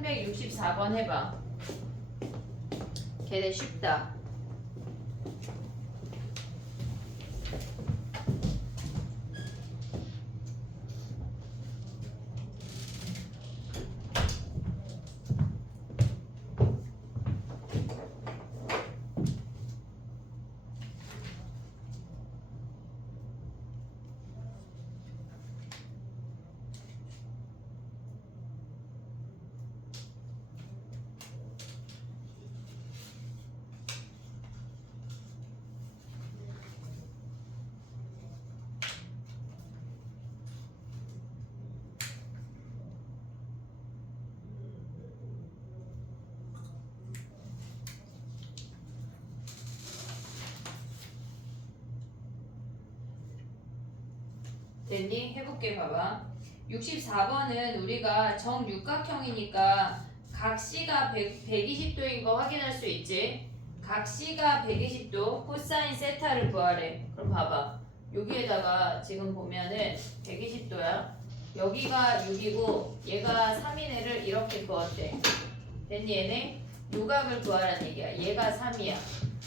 1164번 해봐. 걔네 쉽다. 됐니? 해볼게. 봐봐. 64번은 우리가 정육각형이니까 각C가 120도인 거 확인할 수 있지? 각C가 120도 코사인 세타를 구하래. 그럼 봐봐. 여기에다가 지금 보면은 120도야. 여기가 6이고 얘가 3인 애를 이렇게 그었대. 됐니 얘네? 요각을 구하라는 얘기야. 얘가 3이야.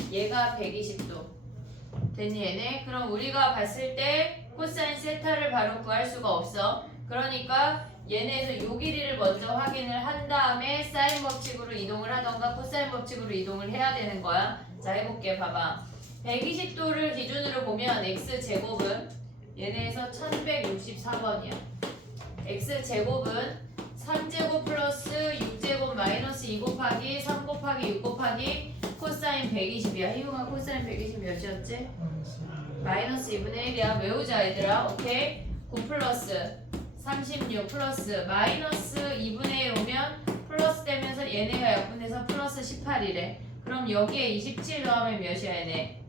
얘가 120도. 됐니 얘네? 그럼 우리가 봤을 때 코사인 세타를 바로 구할 수가 없어. 그러니까 얘네에서 요 길이를 먼저 확인을 한 다음에 사인 법칙으로 이동을 하던가 코사인 법칙으로 이동을 해야 되는 거야. 자 해볼게. 봐봐. 120도를 기준으로 보면 x제곱은 얘네에서 1164번이야. x제곱은 3제곱 플러스 6제곱 마이너스 2 곱하기 3 곱하기 6 곱하기 코사인 120이야. 희용아 코사인 120 몇이었지? 마이너스 2분의 1이야. 외우자 얘들아. 오케이? 9 플러스 36 플러스 마이너스 2분의 1 오면 플러스 되면서 얘네가 약분해서 플러스 18이래. 그럼 여기에 27 더하면 몇이야 얘네?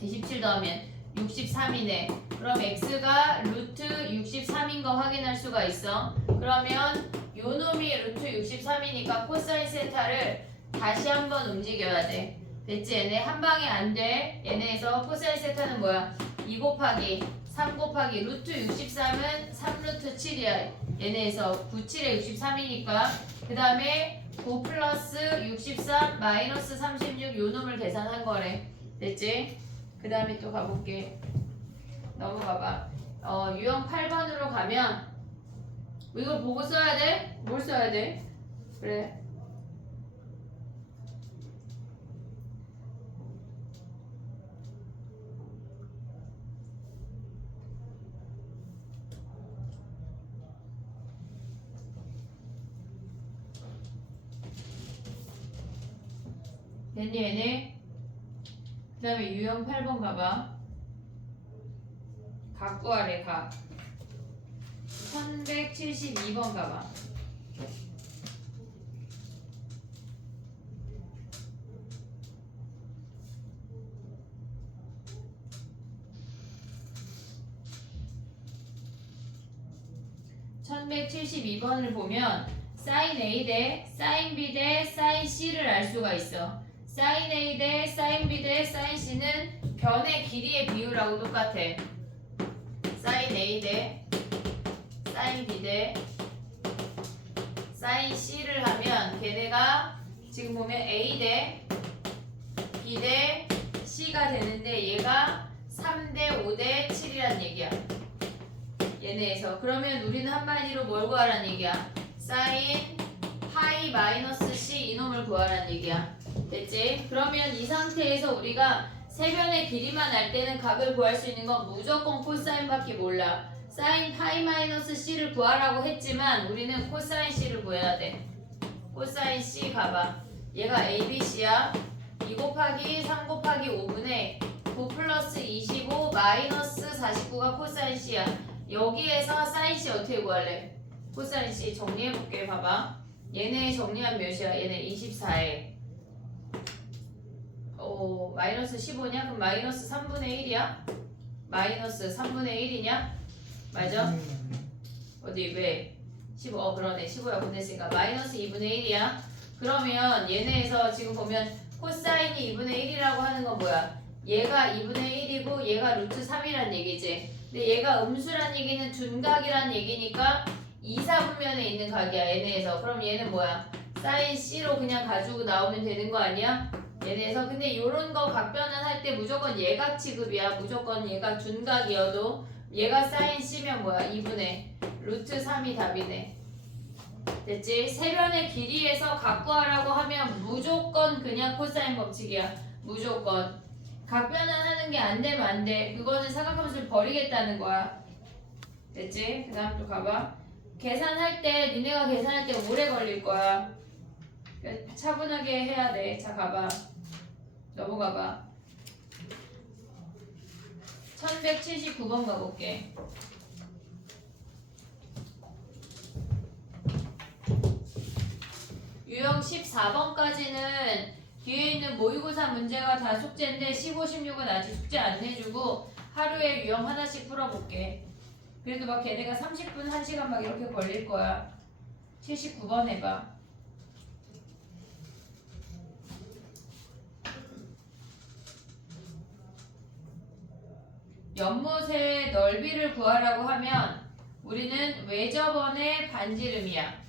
27 더하면 63이네. 그럼 x가 루트 63인 거 확인할 수가 있어. 그러면 요 놈이 루트 63이니까 코사인 세타를 다시 한번 움직여야 돼. 됐지? 얘네 한 방에 안 돼. 얘네에서 코사인 세타는 뭐야? 2 곱하기 3 곱하기 루트 63은 3루트 7이야. 얘네에서 9, 7에 63이니까 그 다음에 9 플러스 63 마이너스 36 요 놈을 계산한 거래. 됐지? 그 다음에 또 가볼게. 넘어가봐. 유형 8번으로 가면 이걸 보고 써야 돼? 뭘 써야 돼? 그래. 됐니 얘네? 그 다음에 유형 8번 가봐. 각 구하래. 각 1172번 가봐. (1172번을) 보면 사인 A 대 사인 B 대 사인 C를 알 수가 있어. 사인 A 대 사인 B 대 사인 C는 변의 길이의 비율하고 똑같아. 사인 A 대 사인 B 대 사인 C를 하면 걔네가 지금 보면 A 대 B 대 C가 되는데 얘가 3 대 5 대 7이란 얘기야. 얘네에서. 그러면 우리는 한마디로 뭘 구하라는 얘기야? 사인 파이 마이너스 C 이놈을 구하라는 얘기야. 됐지? 그러면 이 상태에서 우리가 세변의 길이만 알 때는 각을 구할 수 있는 건 무조건 코사인밖에 몰라. 사인 파이 마이너스 C를 구하라고 했지만 우리는 코사인 C를 구해야 돼. 코사인 C 가봐. 얘가 ABC야. 2 곱하기 3 곱하기 5분의 9 플러스 25 마이너스 49가 코사인 C야. 여기에서 사인 C 어떻게 구할래? 코사인 C 정리해볼게. 봐봐. 얘네 정리한 몇이야? 얘네 24에 마이너스 15냐? 그럼 마이너스 3분의 1이야? 마이너스 3분의 1이냐? 맞아? 어디 왜? 15 그러네. 15야 보냈으니까 마이너스 2분의 1이야. 그러면 얘네에서 지금 보면 코사인이 2분의 1이라고 하는 건 뭐야? 얘가 2분의 1이고 얘가 루트 3이란 얘기지. 근데 얘가 음수란 얘기는 둔각이란 얘기니까 2, 4분면에 있는 각이야 얘네에서. 그럼 얘는 뭐야? 사인 C로 그냥 가지고 나오면 되는 거 아니야? 얘네에서. 근데 요런 거 각변환할 때 무조건 예각 취급이야. 무조건 얘가 둔각이어도 얘가 사인 C면 뭐야? 2분의 루트 3이 답이네. 됐지? 세변의 길이에서 각 구하라고 하면 무조건 그냥 코사인 법칙이야. 무조건. 각변환하는 게 안 되면 안 돼. 그거는 사각함수를 버리겠다는 거야. 됐지? 그 다음 또 가봐. 계산할 때 니네가 계산할 때 오래 걸릴 거야. 차분하게 해야 돼. 자 가봐. 넘어가봐. 1179번 가볼게. 유형 14번까지는 뒤에 있는 모의고사 문제가 다 숙제인데 15, 16은 아직 숙제 안 내주고 하루에 유형 하나씩 풀어볼게. 그래도 막 걔네가 30분, 1시간 막 이렇게 걸릴 거야. 79번 해봐. 연못의 넓이를 구하라고 하면 우리는 외접원의 반지름이야.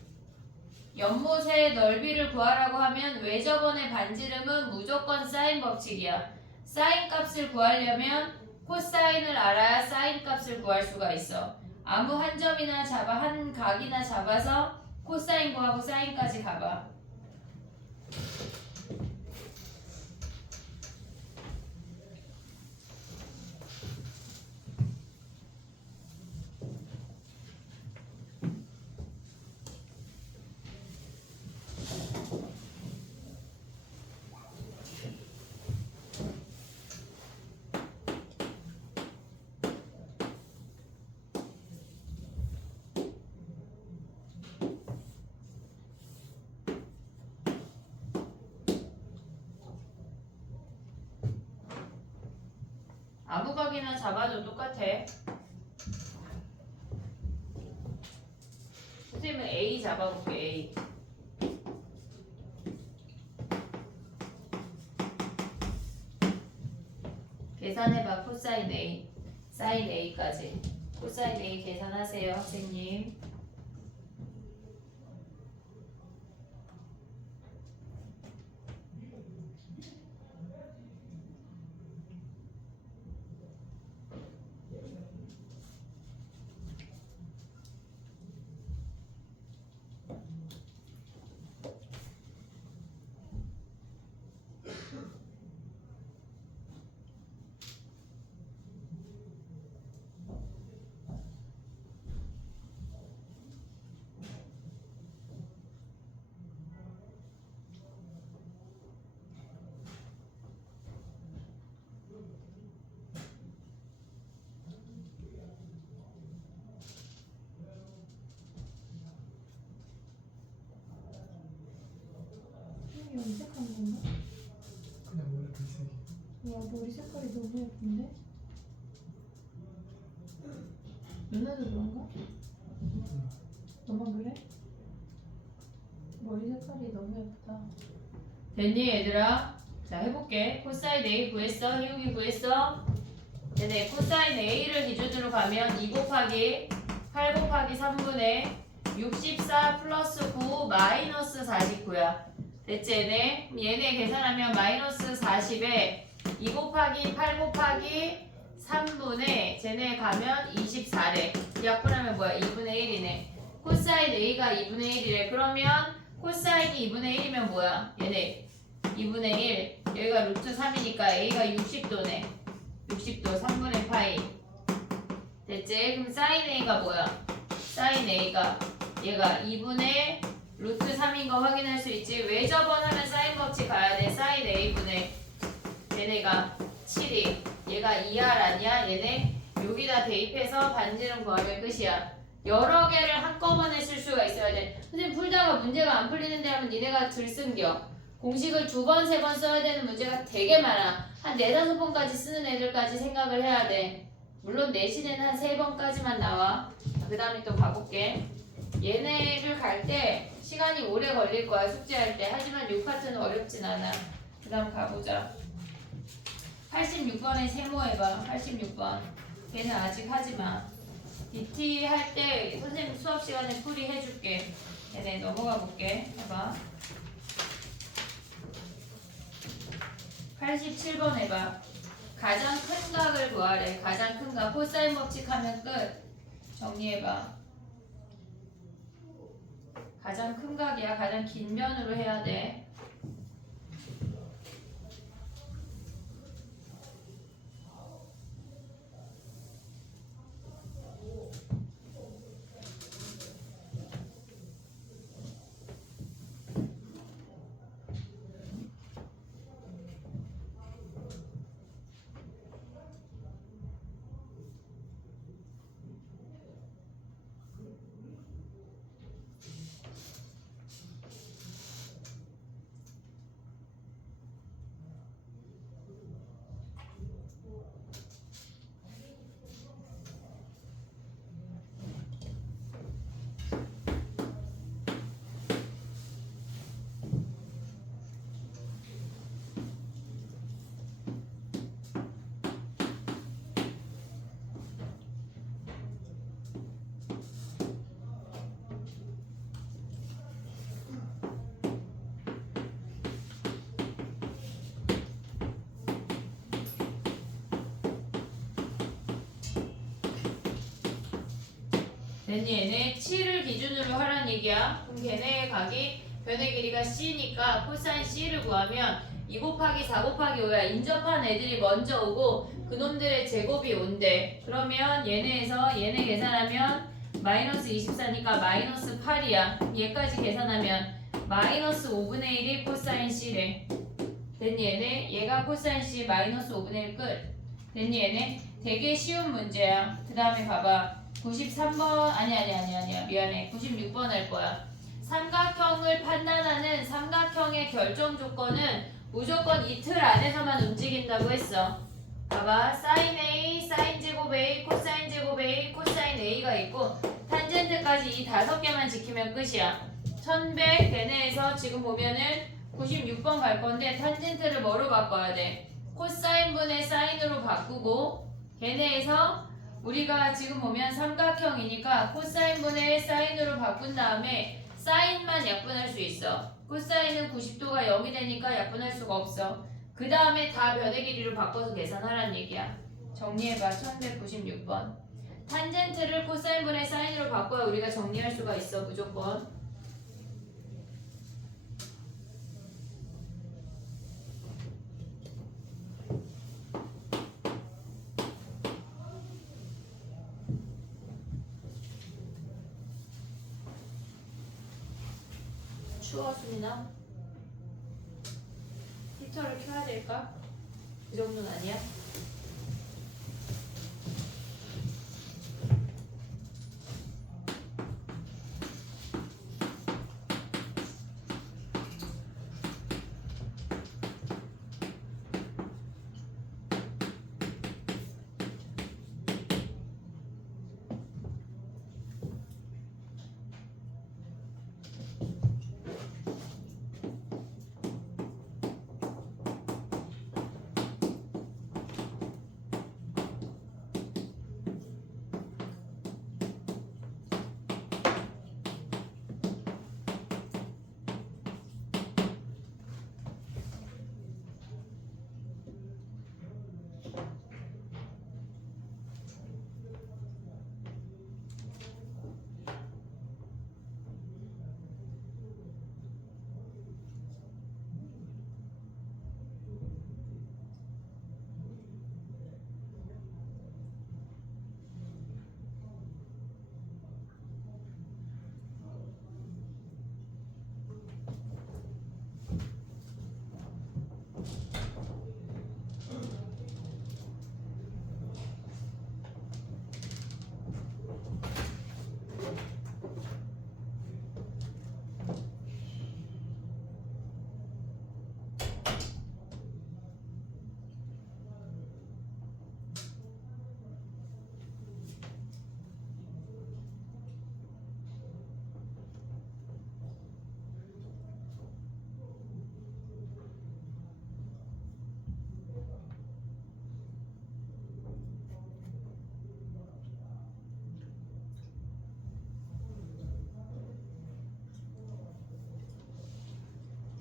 연못의 넓이를 구하라고 하면 외접원의 반지름은 무조건 사인 법칙이야. 사인 값을 구하려면 코사인을 알아야 사인 값을 구할 수가 있어. 아무 한 점이나 잡아, 한 각이나 잡아서 코사인 구하고 사인까지 가봐. 아무 각이나 잡아도 똑같아. 선생님은 A 잡아볼게. A. 계산해봐. 코사인 A, 사인 A까지. 코사인 A 계산하세요, 학생님. 염색한 건가? 그냥 원래 불색이. 와 머리 색깔이 너무 예쁜데? 누나도 그런가? 너만 그래? 머리 색깔이 너무 예쁘다. 됐니 얘들아? 자 해볼게. 코사인 A 구했어? 희욱이 구했어? 네네. 코사인 A를 기준으로 가면 2 곱하기 8 곱하기 3분의 64 플러스 9 마이너스 49야. 됐지 얘네? 얘네 계산하면 마이너스 40에 2 곱하기 8 곱하기 3분의 쟤네 가면 24래. 약분하면 뭐야? 2분의 1이네. 코사인 A가 2분의 1이래. 그러면 코사인이 2분의 1이면 뭐야? 얘네 2분의 1 여기가 루트 3이니까 A가 60도네. 60도 3분의 파이. 됐지? 그럼 사인 A가 뭐야? 사인 A가 얘가 2분의 루트 3인 거 확인할 수 있지. 외접원 하면 사인 법칙 가야 돼. 사인 A분의 얘네가 7이 얘가 2R 아니야? 얘네 여기다 대입해서 반지름 구하면 끝이야. 여러 개를 한꺼번에 쓸 수가 있어야 돼. 선생님 풀다가 문제가 안 풀리는데 하면 니네가 들쓴겨. 공식을 2번, 3번 써야 되는 문제가 되게 많아. 한 4, 5번까지 쓰는 애들까지 생각을 해야 돼. 물론 내신에는 한 3번까지만 나와. 그 다음에 또 가볼게. 얘네를 갈 때 시간이 오래 걸릴 거야 숙제할 때. 하지만 6파트는 어렵진 않아. 그 다음 가보자. 86번에 세모해봐. 86번 걔는 아직 하지마. DT 할 때 선생님 수업 시간에 풀이 해줄게. 얘네 넘어가 볼게. 해봐. 87번 해봐. 가장 큰 각을 구하래. 가장 큰 각. 코사인 법칙하면 끝. 정리해봐. 가장 큰 각이야. 가장 긴 면으로 해야 돼. 됐니? 얘네 7을 기준으로 하라는 얘기야. 그럼 걔네의 각이 변의 길이가 C니까 코사인 C를 구하면 2 곱하기 4 곱하기 5야. 인접한 애들이 먼저 오고 그놈들의 제곱이 온대. 그러면 얘네에서 얘네 계산하면 마이너스 24니까 마이너스 8이야. 얘까지 계산하면 마이너스 5분의 1이 코사인 C래. 됐니 얘네? 얘가 코사인 C 마이너스 5분의 1 끝. 됐니 얘네? 되게 쉬운 문제야. 그 다음에 봐봐. 93번 아니야 미안해 96번 할 거야. 삼각형을 판단하는 삼각형의 결정 조건은 무조건 이 틀 안에서만 움직인다고 했어. 봐봐 사인 A, 사인 제곱 A, 코사인 제곱 A, 코사인 A가 있고 탄젠트까지 이 5개만 지키면 끝이야. 1100 걔네에서 지금 보면은 96번 갈 건데 탄젠트를 뭐로 바꿔야 돼? 코사인 분의 사인으로 바꾸고 걔네에서 우리가 지금 보면 삼각형이니까 코사인 분의 사인으로 바꾼 다음에 사인만 약분할 수 있어. 코사인은 90도가 0이 되니까 약분할 수가 없어. 그 다음에 다 변의 길이로 바꿔서 계산하라는 얘기야. 정리해봐. 1196번. 탄젠트를 코사인 분의 사인으로 바꿔야 우리가 정리할 수가 있어. 무조건. 추워 수민아? 히터를 켜야 될까? 그 정도는 아니야?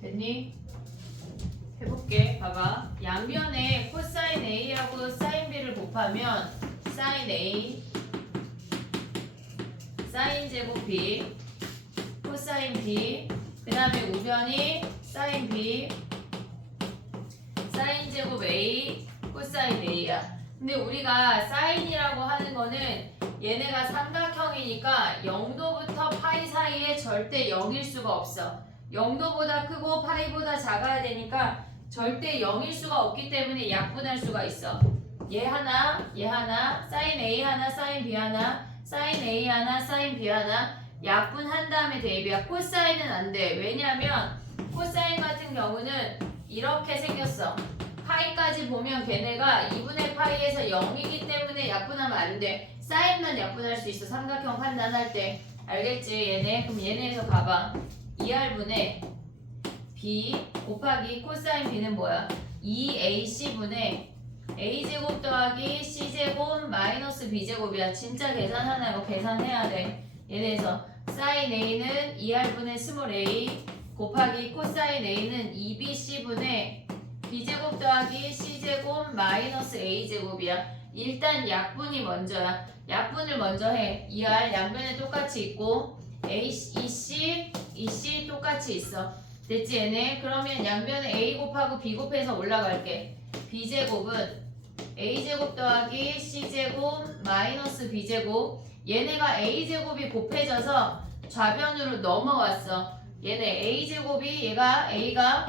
됐니? 해볼게. 봐봐. 양변에 코사인 A하고 사인 B를 곱하면 사인 A 사인 제곱 B 코사인 B 그 다음에 우변이 사인 B 사인 제곱 A 코사인 A야. 근데 우리가 사인이라고 하는 거는 얘네가 삼각형이니까 0도부터 파이 사이에 절대 0일 수가 없어. 0도보다 크고 파이보다 작아야 되니까 절대 0일 수가 없기 때문에 약분할 수가 있어. 얘 하나, 사인 A 하나, 사인 B 하나, 사인 A 하나, 사인 B 하나 약분한 다음에 대입이야. 코사인은 안 돼. 왜냐면 코사인 같은 경우는 이렇게 생겼어. 파이까지 보면 걔네가 2분의 파이에서 0이기 때문에 약분하면 안 돼. 사인만 약분할 수 있어. 삼각형 판단할 때. 알겠지? 얘네. 그럼 얘네에서 가봐. 2R분의 B 곱하기 코사인 B는 뭐야? 2AC분의 A제곱 더하기 C제곱 마이너스 B제곱이야. 진짜 계산하나? 이거 계산해야 돼. 얘네에서 사인 A는 2R분의 스몰 a 곱하기 코사인 A는 2BC분의 B제곱 더하기 C제곱 마이너스 A제곱이야. 일단 약분이 먼저야. 약분을 먼저 해. 2R 양변에 똑같이 있고 EC 똑같이 있어. 됐지 얘네? 그러면 양변에 A 곱하고 B 곱해서 올라갈게. B제곱은 A제곱 더하기 C제곱 마이너스 B제곱 얘네가 A제곱이 곱해져서 좌변으로 넘어왔어. 얘네 A제곱이 얘가 A가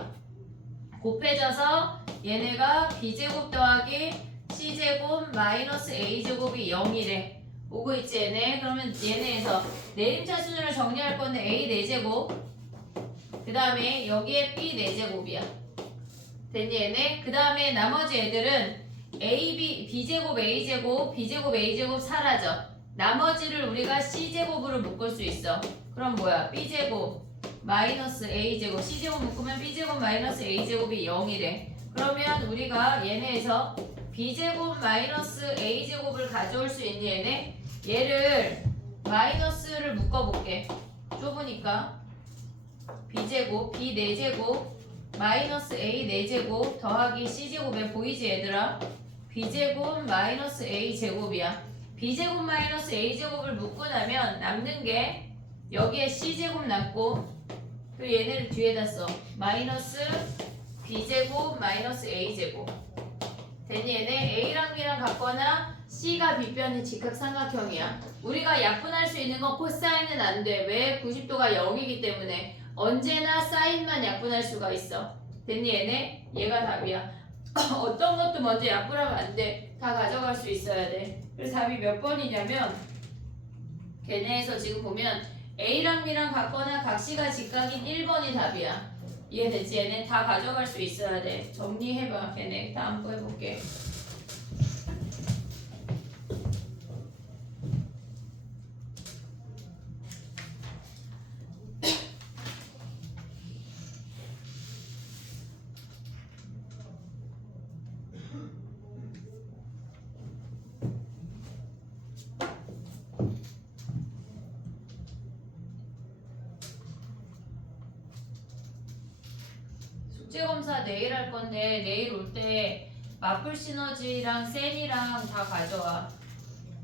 곱해져서 얘네가 B제곱 더하기 C제곱 마이너스 A제곱이 0이래. 오고 있지 얘네? 그러면 얘네에서 내림차 순으로 정리할 건데 A 4제곱 그 다음에 여기에 B 4제곱이야. 됐니 얘네? 그 다음에 나머지 애들은 B제곱 A제곱 B제곱 A제곱 사라져. 나머지를 우리가 C제곱으로 묶을 수 있어. 그럼 뭐야? B제곱 마이너스 A제곱 C제곱 묶으면 B제곱 마이너스 A제곱이 0이래. 그러면 우리가 얘네에서 B제곱 마이너스 A제곱을 가져올 수 있니 얘네? 얘를 마이너스를 묶어볼게. 좁으니까 B제곱 B 4제곱 마이너스 A 4제곱 더하기 C제곱에 보이지 얘들아? B제곱 마이너스 A제곱이야. B제곱 마이너스 A제곱을 묶고 나면 남는 게 여기에 C제곱 남고 그리고 얘네를 뒤에다 써. 마이너스 B제곱 마이너스 A제곱. 됐니 얘네? A랑 B랑 같거나 C가 B변이 직각삼각형이야. 우리가 약분할 수 있는 건 코사인은 안 돼. 왜? 90도가 0이기 때문에 언제나 사인만 약분할 수가 있어. 됐니 얘네? 얘가 답이야. 어떤 것도 먼저 약분하면 안 돼. 다 가져갈 수 있어야 돼. 그래서 답이 몇 번이냐면 걔네에서 지금 보면 A랑 B랑 같거나 각시가 직각인 1번이 답이야. 이해됐지? 얘네 다 가져갈 수 있어야 돼. 정리해봐. 걔네 다음 거 해볼게. 숙제검사 내일 할 건데 내일 올 때 마플 시너지랑 센이랑 다 가져와.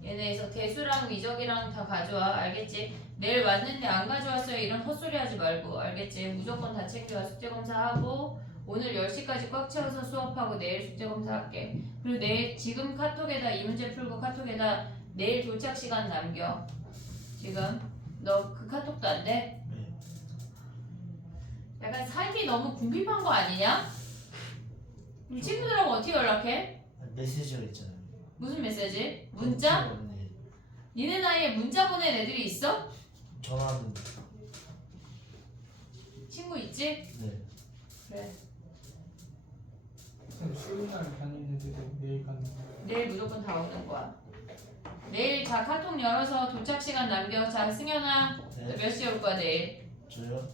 얘네에서 개수랑 위적이랑 다 가져와. 알겠지? 내일 왔는데 안 가져왔어요. 이런 헛소리 하지 말고. 알겠지? 무조건 다 챙겨와. 숙제검사하고 오늘 10시까지 꽉 채워서 수업하고 내일 숙제검사 할게. 그리고 내일 지금 카톡에다 이 문제 풀고 카톡에다 내일 도착 시간 남겨. 지금 너 그 카톡도 안 돼? 약간 삶이 너무 궁핍한 거 아니냐? 우리 친구들하고 어떻게 연락해? 메시지가 있잖아요. 무슨 메시지? 문자? 네. 니네 나이에 문자 보낸 애들이 있어? 전화는 친구 있지? 네. 그래. 쌤 쉬는 날 다니는 애들이 내일 가는 거. 내일 무조건 다 오는 거야. 내일 자 카톡 열어서 도착 시간 남겨. 자 승현아 네. 몇 시에 올 거야 내일? 저요?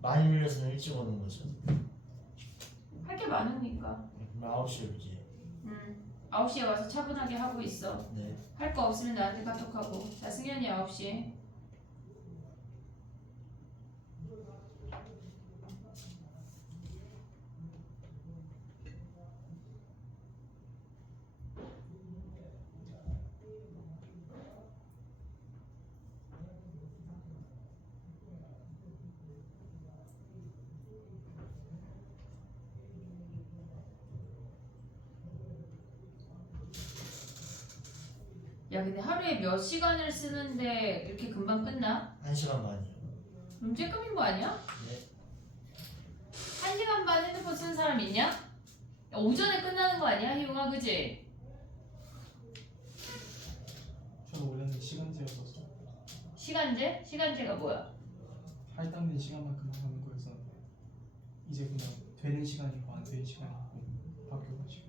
많이 밀려서 일찍 오는 거죠. 할 게 많으니까. 그럼 9시에 오지. 9시에 와서 차분하게 하고 있어. 네. 할 거 없으면 나한테 카톡하고. 자 승현이 9시. 야 근데 하루에 몇 시간을 쓰는데 이렇게 금방 끝나? 1시간 반이요. 그럼 쬐끔인 거 아니야? 네. 1시간 반 핸드폰 쓰는 사람 있냐? 야, 오전에 끝나는 거 아니야 희웅아 그지? 저는 원래는 시간제였어서 시간제? 시간제가 뭐야? 할당된 시간만큼 하는 거였었는데 이제 그냥 되는 시간이 있고 안 되는 시간이 있고 바뀌어가지고.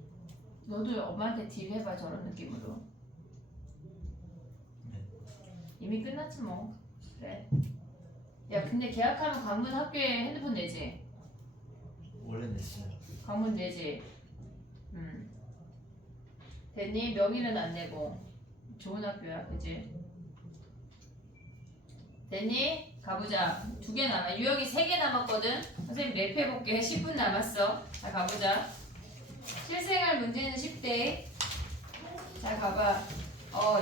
너도 엄마한테 딜 해봐 저런 느낌으로. 네. 이미 끝났지 뭐. 그래. 야 근데 계약하면 강문 학교에 핸드폰 내지? 원래 냈어요. 강문 내지? 됐니? 명의는 안 내고 좋은 학교야 그지? 됐니? 가보자. 2개 남아. 유형이 3개 남았거든. 선생님 랩해볼게. 10분 남았어. 자 가보자. 실생활 문제는 10대. 자 가봐.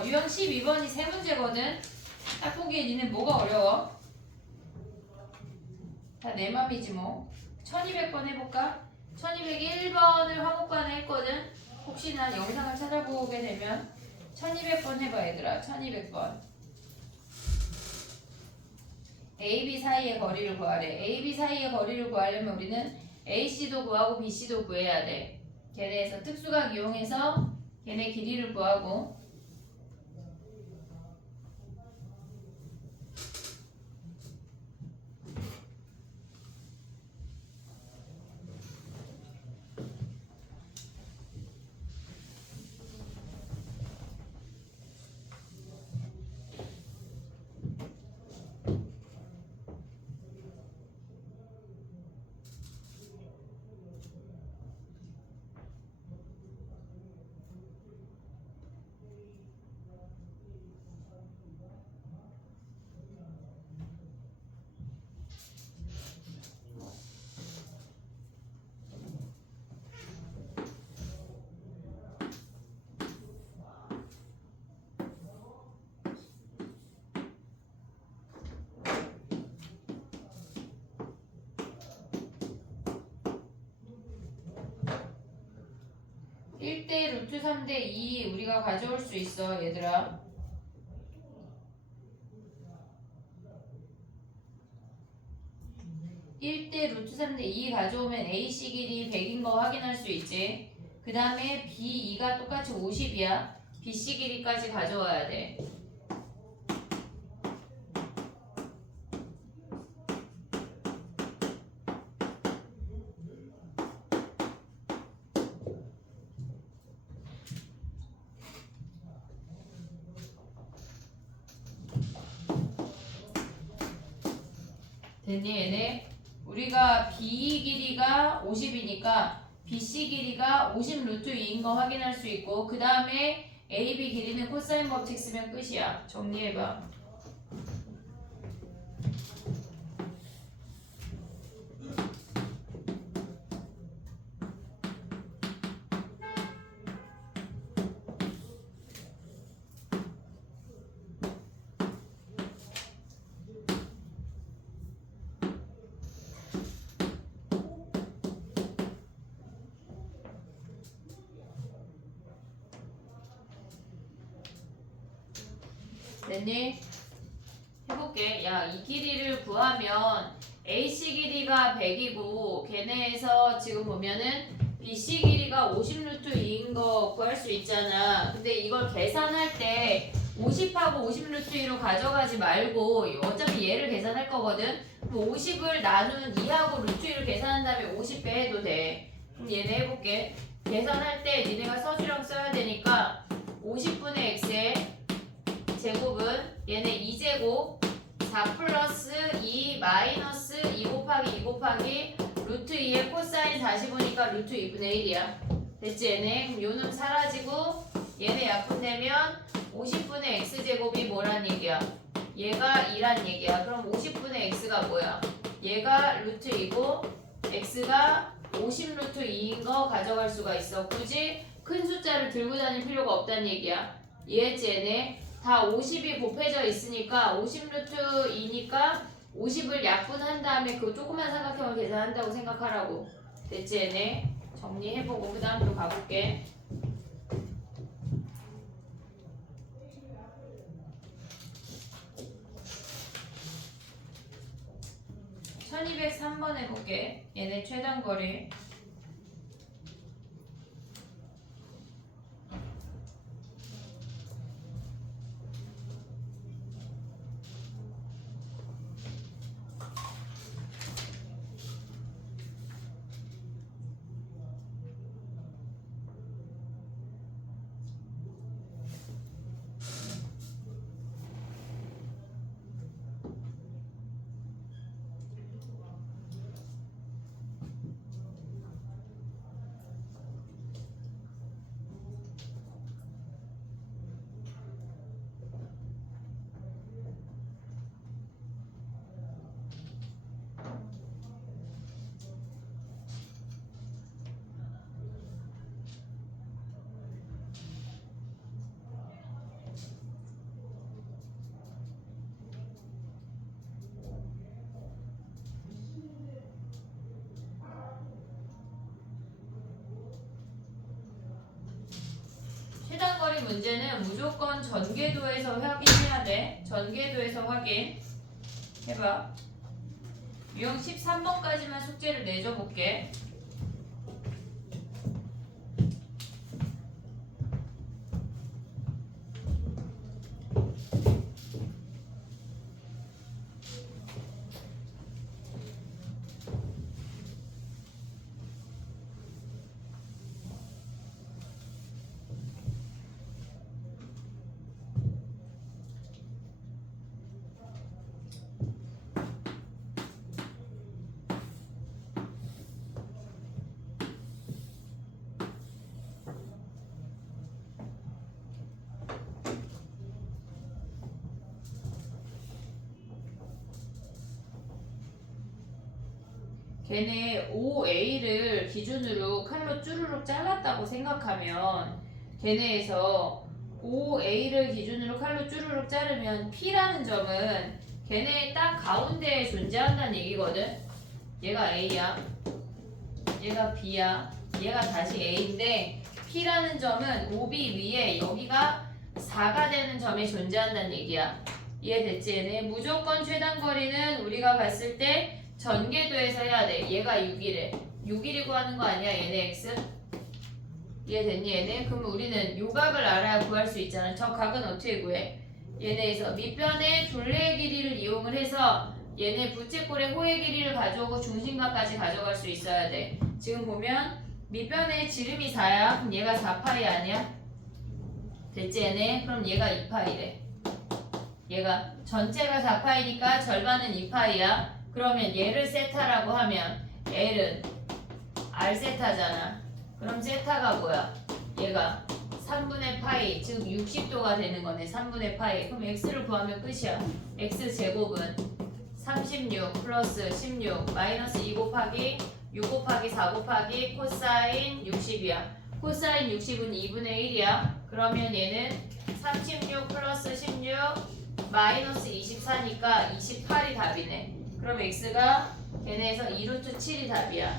유형 12번이 3문제거든. 딱 보기에 니네 뭐가 어려워? 다 내 맘이지 뭐. 1200번 해볼까? 1201번을 화목반에 했거든. 혹시나 영상을 찾아보게 되면 1200번 해봐 얘들아. 1200번. AB 사이의 거리를 구하래. AB 사이의 거리를 구하려면 우리는 AC도 구하고 BC도 구해야 돼. 걔네에서 특수각 이용해서 걔네 길이를 구하고 루트 3대 2 우리가 가져올 수 있어 얘들아. 루트 3대 2 가져오면 AC 길이 100인 거 확인할 수 있지. 그 다음에 B2가 똑같이 50이야. BC 길이까지 가져와야 돼. 됐니 얘네? 우리가 B 길이가 50이니까 BC 길이가 50 루트 2인 거 확인할 수 있고 그 다음에 AB 길이는 코사인 법칙 쓰면 끝이야. 정리해봐. 됐니? 해볼게. 야, 이 길이를 구하면 AC 길이가 100이고 걔네에서 지금 보면은 BC 길이가 50 루트 2인 거 구할 수 있잖아. 근데 이걸 계산할 때 50하고 50 루트 2로 가져가지 말고 어차피 얘를 계산할 거거든. 그럼 50을 나눈 2하고 루트 2를 계산한 다음에 50 빼도 돼. 그럼 얘네 해볼게. 계산할 때 니네가 서술형 써야 되니까 50분의 x에 제곱은 얘네 2제곱 4 플러스 2 마이너스 2 곱하기 2 곱하기 루트 2의 코사인 45니까 루트 2분의 1이야. 됐지 얘네? 그럼 요놈 사라지고 얘네 약분되면 50분의 x제곱이 뭐란 얘기야? 얘가 2란 얘기야. 그럼 50분의 x가 뭐야? 얘가 루트 2고 x가 50 루트 2인 거 가져갈 수가 있어. 굳이 큰 숫자를 들고 다닐 필요가 없다는 얘기야. 이해했지 얘네? 다 50이 곱해져 있으니까 50 루트 2니까 50을 약분한 다음에 그 조그만 삼각형을 계산한다고 생각하라고. 됐지 얘네? 정리해보고 그 다음 또 가볼게. 1203번 해볼게. 얘네 최단거리. 최단거리 문제는 무조건 전궤도에서 확인해야 돼. 전궤도에서 확인. 해봐. 유형 13번까지만 숙제를 내줘 볼게. 걔네 OA를 기준으로 칼로 쭈루룩 잘랐다고 생각하면 걔네에서 OA를 기준으로 칼로 쭈루룩 자르면 P라는 점은 걔네 딱 가운데에 존재한다는 얘기거든. 얘가 A야. 얘가 B야. 얘가 다시 A인데 P라는 점은 OB 위에 여기가 4가 되는 점에 존재한다는 얘기야. 이해됐지? 얘네 무조건 최단거리는 우리가 봤을 때 전궤도에서 해야 돼. 얘가 6이래. 6이라고 하는 거 아니야? 얘네 x? 이해됐니 얘네? 그럼 우리는 요 각을 알아야 구할 수 있잖아. 저 각은 어떻게 구해? 얘네에서 밑변의 둘레의 길이를 이용을 해서 얘네 부채꼴의 호의 길이를 가져오고 중심각까지 가져갈 수 있어야 돼. 지금 보면 밑변의 지름이 4야. 그럼 얘가 4파이 아니야? 됐지 얘네? 그럼 얘가 2파이래. 얘가 전체가 4파이니까 절반은 2파이야. 그러면 얘를 세타라고 하면 L은 R 세타잖아. 그럼 세타가 뭐야? 얘가 3분의 파이, 즉 60도가 되는 거네. 3분의 파이. 그럼 x를 구하면 끝이야. x제곱은 36 플러스 16 마이너스 2 곱하기 6 곱하기 4 곱하기 코사인 60이야. 코사인 60은 2분의 1이야. 그러면 얘는 36 플러스 16 마이너스 24니까 28이 답이네. 그럼 x가 걔네에서 2루트 7이 답이야.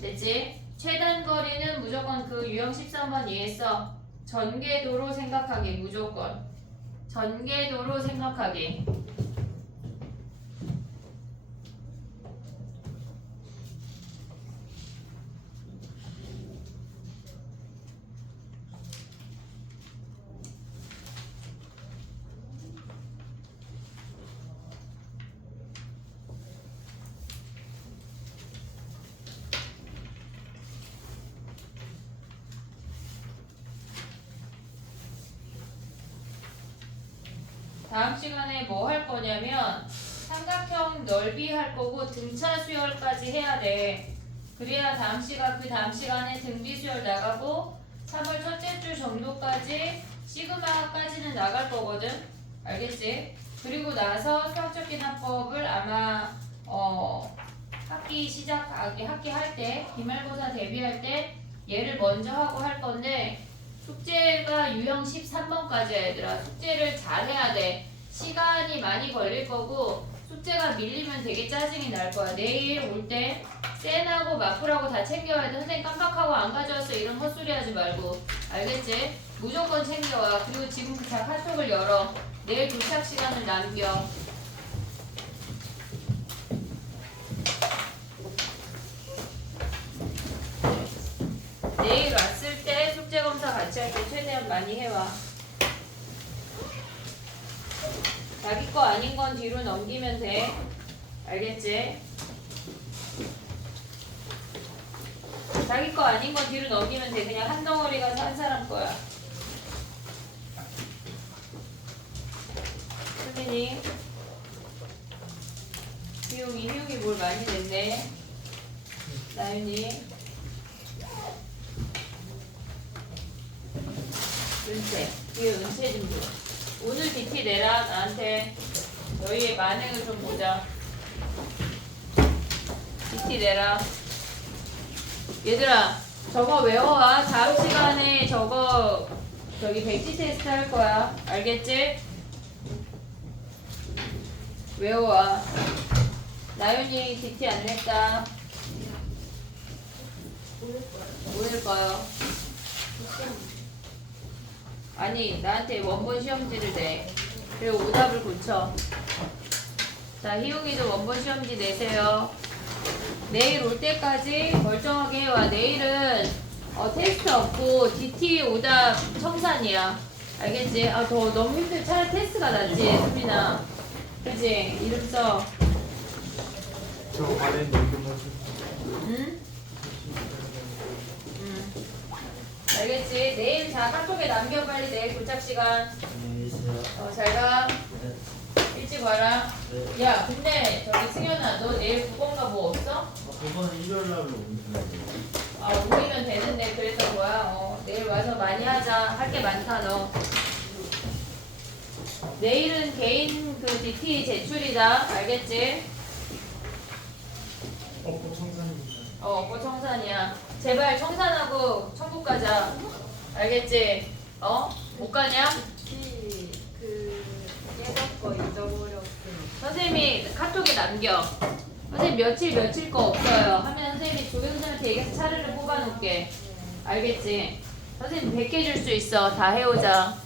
됐지? 최단거리는 무조건 그 유형 13번 이해했어. 전궤도로 생각하기. 무조건 전궤도로 생각하기. 다음 시간에 뭐 할 거냐면 삼각형 넓이 할 거고 등차 수열까지 해야 돼. 그래야 그 다음 시간에 등비 수열 나가고 3월 첫째 주 정도까지 시그마까지는 나갈 거거든. 알겠지? 그리고 나서 수학적 기납법을 아마 학기 할 때 기말고사 대비할 때 얘를 먼저 하고 할 건데 숙제가 유형 13번까지야 얘들아. 숙제를 잘 해야 돼. 시간이 많이 걸릴 거고 숙제가 밀리면 되게 짜증이 날 거야. 내일 올 때 쌤하고 마플하고 다 챙겨와야 돼. 선생님 깜빡하고 안 가져왔어 이런 헛소리 하지 말고. 알겠지? 무조건 챙겨와. 그리고 지금 다 카톡을 열어. 내일 도착 시간을 남겨. 많이 해와. 자기 거 아닌 건 뒤로 넘기면 돼. 알겠지? 자기 거 아닌 건 뒤로 넘기면 돼. 그냥 한 덩어리가 한 사람 거야. 수빈이. 희용이 뭘 많이 냈네. 나윤이. 은채. 뒤에 은채 좀 줘. 오늘 DT 내라 나한테. 너희의 만행을 좀 보자. DT 내라. 얘들아 저거 외워와. 다음 시간에 저거 저기 백지 테스트 할 거야. 알겠지? 외워와. 나윤이 DT 안 냈다. 오늘 거요. 아니 나한테 원본 시험지를 내. 그리고 오답을 고쳐. 자 희용이도 원본 시험지 내세요. 내일 올 때까지 멀쩡하게 해와. 내일은 테스트 없고 DT 오답 청산이야. 알겠지? 아 더 너무 힘들. 차라리 테스트가 낫지 수빈아. 그지? 이름 써. 저 아래 넘겨가지고 응? 알겠지? 내일 자 카톡에 남겨 빨리. 내일 도착 시간. 안녕히 계세요. 잘가. 네. 일찍 와라. 네. 야 근데 저기 승현아 너 내일 국어가 뭐 없어? 그거는 일요일 날로 옮기면 돼요. 아 옮기면 되는데 그래서 뭐야. 내일 와서 많이 하자. 할 게 많다 너. 내일은 개인 그 DT 제출이다. 알겠지? 업고 청산입니다. 뭐 청산이야. 제발 청산하고 천국 가자. 알겠지? 못 가냐? 그 예전 거 잊어버렸어요. 선생님이 카톡에 남겨. 선생님 며칠 거 없어요. 하면 선생님이 조교선생님한테 얘기해서 차례를 뽑아놓을게. 알겠지? 선생님 100개 줄 수 있어. 다 해오자.